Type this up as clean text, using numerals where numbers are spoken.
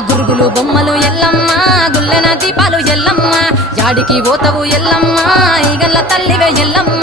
గురుగులు బొమ్మలు ఎల్లమ్మ గుల్లెన దీపాలు ఎల్లమ్మ యాడికి పోతవు ఎల్లమ్మ ఈగల్ల తల్లివే ఎల్లమ్మ